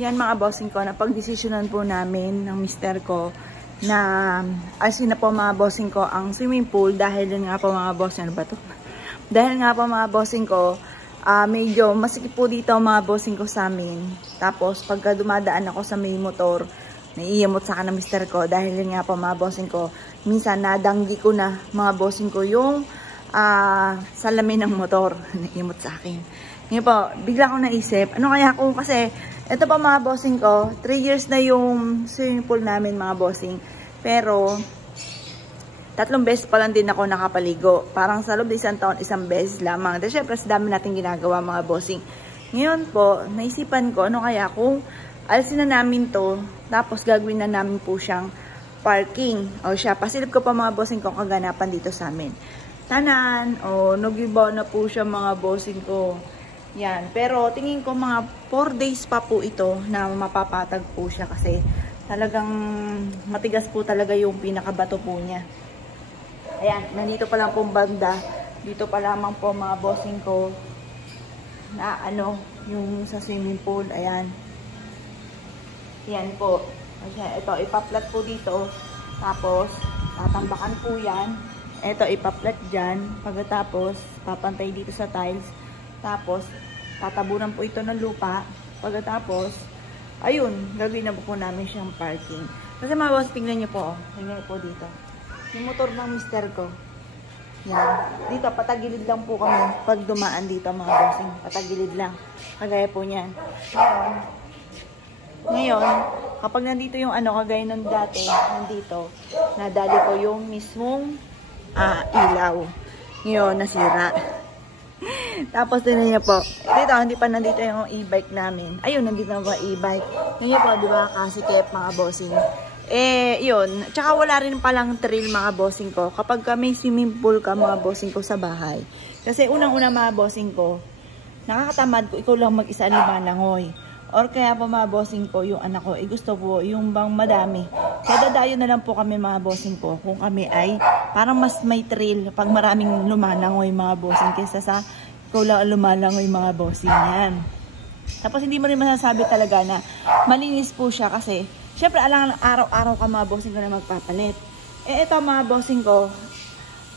Yan mga bossing ko, napag-desisyonan po namin ng mister ko na asin na po mga bossing ko ang swimming pool dahil din nga po mga bossing, ano ba to? Dahil nga po mga bossing ko, medyo masikip po dito mga bossing ko sa amin. Tapos pagka dumadaan ako sa may motor, naiiyamot sa akin ng mister ko dahil din nga po mga bossing ko, minsan nadanggi ko na mga bossing ko yung salamin ng motor. Naiiyamot sa akin. Ngayon po, bigla akong naisip, ano kaya kung kasi ito pa mga bossing ko, 3 years na yung swimming pool namin mga bossing. Pero, 3 beses pa lang din ako nakapaligo. Parang sa loob ng 1 taon, 1 beses lamang. Dahil syempre, sa dami natin ginagawa mga bossing. Ngayon po, naisipan ko, ano kaya kung alisin na namin to, tapos gagawin na namin po siyang parking. O siya, pasilip ko pa mga bossing ko kaganapan dito sa amin. Tanan, o nagiba na po siya mga bossing ko. Yan, pero tingin ko mga 4 days pa po ito na mapapatag po siya kasi talagang matigas po talaga yung pinakabato po niya. Ayan, nandito pa lang pong banda. Dito pa lamang po mga bossing ko na ano, yung sa swimming pool. Ayan. Yan po. Ito, ipaplat po dito. Tapos, tatambakan po yan. Ito, ipaplat dyan. Pagkatapos, papantay dito sa tiles. Tapos, tatabunan po ito ng lupa. Pagkatapos, ayun, gagawin na po namin siyang parking. Kasi mga boss, tingnan nyo po. Tingnan nyo po dito. Yung motor ng mister ko. Yan. Dito, patagilid lang po kami pag dumaan dito mga bossing. Patagilid lang. Kagaya po niyan. Ngayon, kapag nandito yung ano, kagaya nung dati, nandito, nadali ko yung mismong ilaw. Ngayon, nasira. Tapos din niya po, dito, hindi pa nandito yung e-bike namin. Ayun, nandito na po e-bike. Ngayon po, di ba, kasikip mga bossing. Yun. Tsaka wala rin palang trail mga bossing ko. Kapag may swimming pool ka mga bossing ko sa bahay. Kasi unang-una mga bossing ko, nakakatamad ko, ikaw lang mag-isa lumalangoy. Or kaya po mga bossing ko, yung anak ko, gusto po yung bang madami. Kaya dadayo na lang po kami mga bossing ko kung kami ay parang mas may trail pag maraming lumalangoy mga bossing kaysa sa ikaw lang lumalangoy mga bossing yan. Tapos hindi mo rin masasabi talaga na malinis po siya kasi syempre alang araw-araw ka mga bossing ko na magpapalit. Ito mga bossing ko,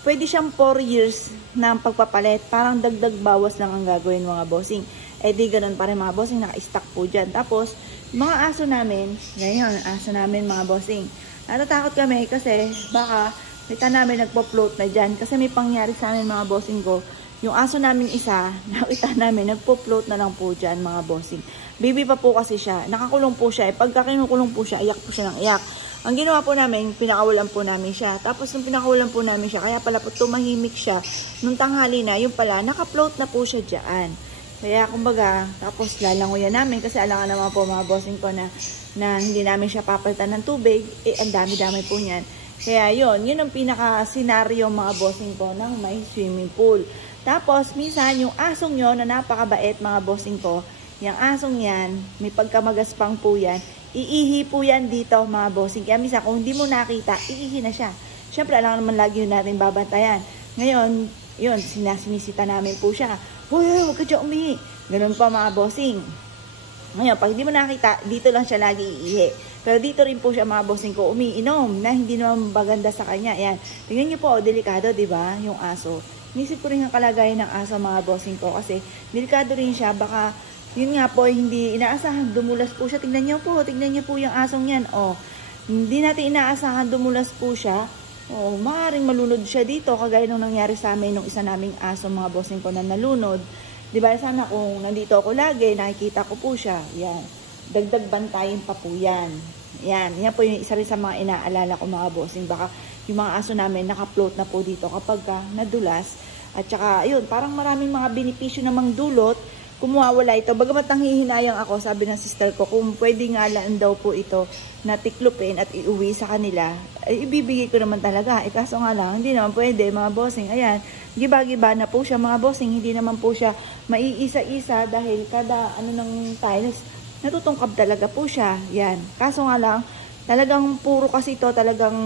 pwede siyang 4 years na pagpapalit. Parang dagdag bawas lang ang gagawin mga bossing. Di ganun pa rin mga bossing, naka-stack po dyan. Tapos, mga aso namin, ngayon, aso namin mga bossing. Natatakot kami kasi baka kita namin nagpo-float na dyan. Kasi may pangyari sa amin mga bossing ko. Yung aso namin isa, nakita namin, nagpo-float na lang po dyan mga bossing. Baby pa po kasi siya. Nakakulong po siya. Pagka kinukulong po siya, iyak po siya ng iyak. Ang ginawa po namin, pinakawalan po namin siya. Tapos nung pinakawalan po namin siya, kaya pala po tumahimik siya. Nung tanghali na, yung pala, naka-float na po siya dyan. Kaya kumbaga, tapos lalanguyan namin kasi alangan naman po mga bossing ko na hindi namin siya papalitan ng tubig. Ang dami-dami po niyan. Kaya yun ang pinaka-senaryo mga bossing ko ng may swimming pool. Tapos, minsan yung asong yun na napakabait mga bossing ko, yung asong yan, may pagkamagaspang po yan, iihi po yan dito mga bossing. Kaya minsan kung hindi mo nakita, iihi na siya. Siyempre, alangan naman lagi yun natin babantayan. Ngayon, yun, sinisimisita namin po siya. Hoy, huwag ka dyan umihi. Ganun pa mga bossing. Ngayon, pag hindi mo nakita, dito lang siya lagi iihi. Pero dito rin po siya mga bossing ko umiinom na hindi naman maganda sa kanya. Ayan. Tingnan niyo po, delikado, di ba? Yung aso. Nisip ko rin ang kalagayan ng aso mga bossing ko kasi delikado rin siya. Baka, yun nga po, hindi inaasahan. Dumulas po siya. Tingnan niyo po yung asong yan. Oh, hindi natin inaasahan dumulas po siya. Oh, maaaring malunod siya dito kagaya nung nangyari sa amin nung isa naming aso mga bossing ko na nalunod. 'Di ba? Sana kung nandito ako lagi, nakikita ko po siya. Yan. Dagdag bantayin pa po 'yan. Yan po yung isa rin sa mga inaalala ko mga bossing. Baka yung mga aso namin naka-float na po dito kapag nadulas. At saka ayun, parang maraming mga benepisyo namang dulot kumuwawala ito. Bagamat nanghihinayang ako, sabi ng sister ko, kung pwede nga lang daw po ito na tiklupin at iuwi sa kanila, ay ibibigay ko naman talaga. Kaso nga lang, hindi naman pwede mga bossing. Ayan, giba-giba na po siya mga bossing. Hindi naman po siya maiisa-isa dahil kada ng tiles, natutungkab talaga po siya. Yan. Kaso nga lang, talagang puro kasi ito, talagang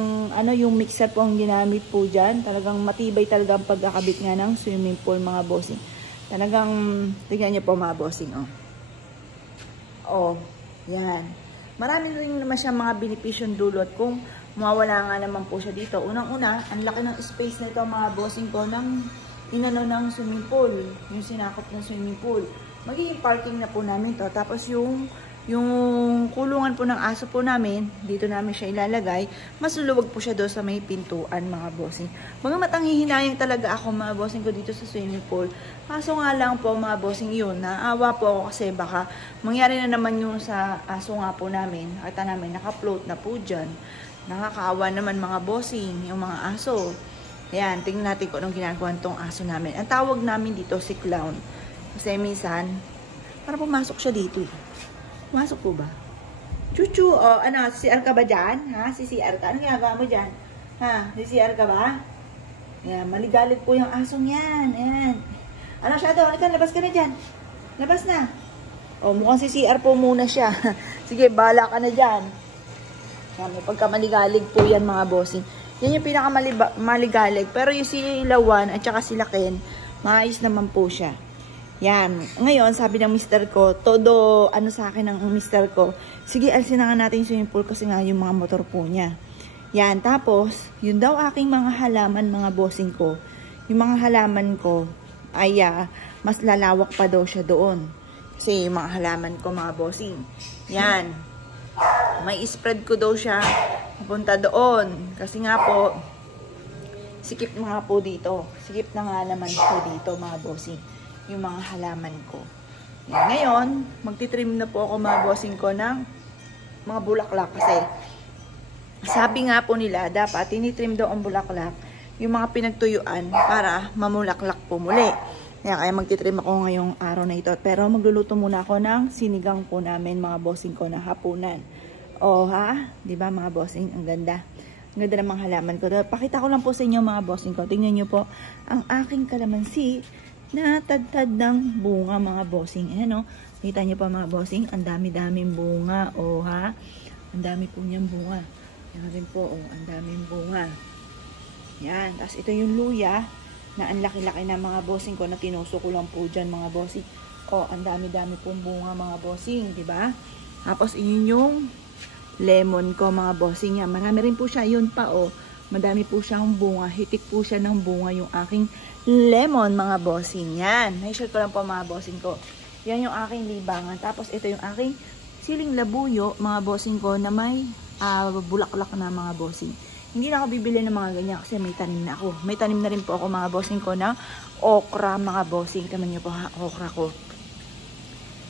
yung mixer po ang ginamit po dyan. Talagang matibay talaga ang pagkakabit nga ng swimming pool mga bossing. Talagang, tignan niyo po mga bossing, oh. Oh, Yan. Marami rin naman siya mga benepisyon dulot kung mawawala nga naman po siya dito. Unang-una, ang laki ng space nito mga bossing ko ng inano ng swimming pool. Yung sinakop ng swimming pool. Magiging parking na po namin to. Tapos yung kulungan po ng aso po namin, dito namin siya ilalagay. Mas luluwag po siya doon sa may pintuan mga bossing. Mga matanghihinayang talaga ako mga bossing ko dito sa swimming pool. Kaso nga lang po mga bossing yun, naawa po ako kasi baka mangyari na naman yung sa aso nga po namin. Nakita namin, naka-float na po dyan. Nakakaawa naman mga bossing, yung mga aso. Ayan, tingnan natin kung anong ginagawa tong aso namin. Ang tawag namin dito si Clown. Kasi minsan, para pumasok siya dito. Pumasok po ba? Chuchu, o ano, CR ka ba dyan? Ha? CR ka? Anong ginagawa mo dyan? Ha? CR ka ba? Ayan, maligalig po yung asong yan. Ayan. Ano siya doon? Halika, labas ka na dyan. Labas na. O, mukhang CR po muna siya. Sige, bahala ka na dyan. May pagkamaligalig po yan mga bossing. Yan yung pinakamaligalig. Pero yung si Lawan at saka si Laken, maayos naman po siya. Yan. Ngayon, sabi ng mister ko, todo ano sa akin ng mister ko, sige, alisin na nga natin yung swimming pool kasi nga yung mga motor po niya. Yan. Tapos, yun daw aking mga halaman mga bossing ko. Yung mga halaman ko ay mas lalawak pa daw siya doon. Kasi yung mga halaman ko mga bossing. Yan. May spread ko daw siya papunta doon. Kasi nga po, sikip nga po dito. Sikip na nga naman po dito mga bossing. Yung mga halaman ko. Yan. Ngayon, magtitrim na po ako mga bossing ko ng mga bulaklak. Kasi, sabi nga po nila, dapat tinitrim daw ang bulaklak yung mga pinagtuyuan para mamulaklak po muli. Kaya magtitrim ako ngayong araw na ito. Pero magluluto muna ako ng sinigang po namin mga bossing ko na hapunan. O ha? Diba mga bossing? Ang ganda. Ang ganda ng mga halaman ko. Pakita ko lang po sa inyo mga bossing ko. Tingnan nyo po ang aking kalamansi na tad-tad ng bunga mga bossing. Ayan o. Kita nyo pa mga bossing. Ang dami-daming bunga. O ha? Ang dami po niyang bunga. Yan rin po. O, ang daming bunga. Yan. Tapos ito yung luya na ang laki-laki na mga bossing ko na tinuso ko lang po dyan mga bossing. O, ang dami-dami pong bunga mga bossing. Diba? Tapos yun yung lemon ko mga bossing. Yan. Marami rin po siya. Yun pa o. Madami po siyang bunga. Hitik po siya ng bunga yung aking lemon mga bossing. Yan. Naishare ko lang po mga bossing ko. Yan yung aking libangan. Tapos ito yung aking siling labuyo mga bossing ko na may bulaklak na mga bossing. Hindi na ako bibili ng mga ganyan kasi may tanim na ako. May tanim na rin po ako mga bossing ko na okra mga bossing. Taman nyo po ha, okra ko.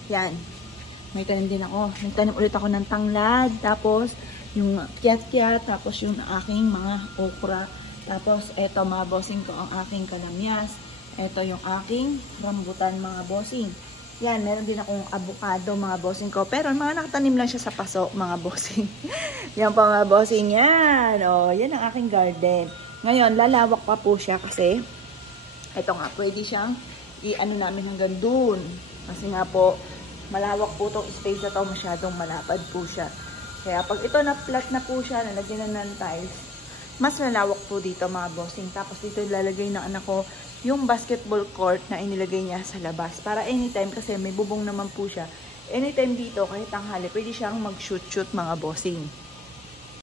Yan. May tanim din ako. Nagtanim ulit ako ng tanglad. Tapos yung kiat-kiat. Tapos yung aking mga okra. Tapos eto mga bossing ko ang aking kalamyas. Eto yung aking rambutan mga bossing. Yan, meron din akong avocado mga bossing ko. Pero mga nakatanim lang siya sa paso mga bossing. Yan pa mga bossing yan. O, yan ang aking garden. Ngayon, lalawak pa po siya kasi ito nga, pwede siyang i-ano namin hanggang dun. Kasi nga po, malawak po itong space na to. Masyadong malapad po siya. Kaya pag ito na flat na po siya, nalagyan na ng tiles, mas lalawak po dito mga bossing. Tapos dito ilalagay ng anak ko yung basketball court na inilagay niya sa labas. Para anytime, kasi may bubong naman po siya. Anytime dito, kahit tanghali, pwede siyang mag-shoot-shoot mga bossing.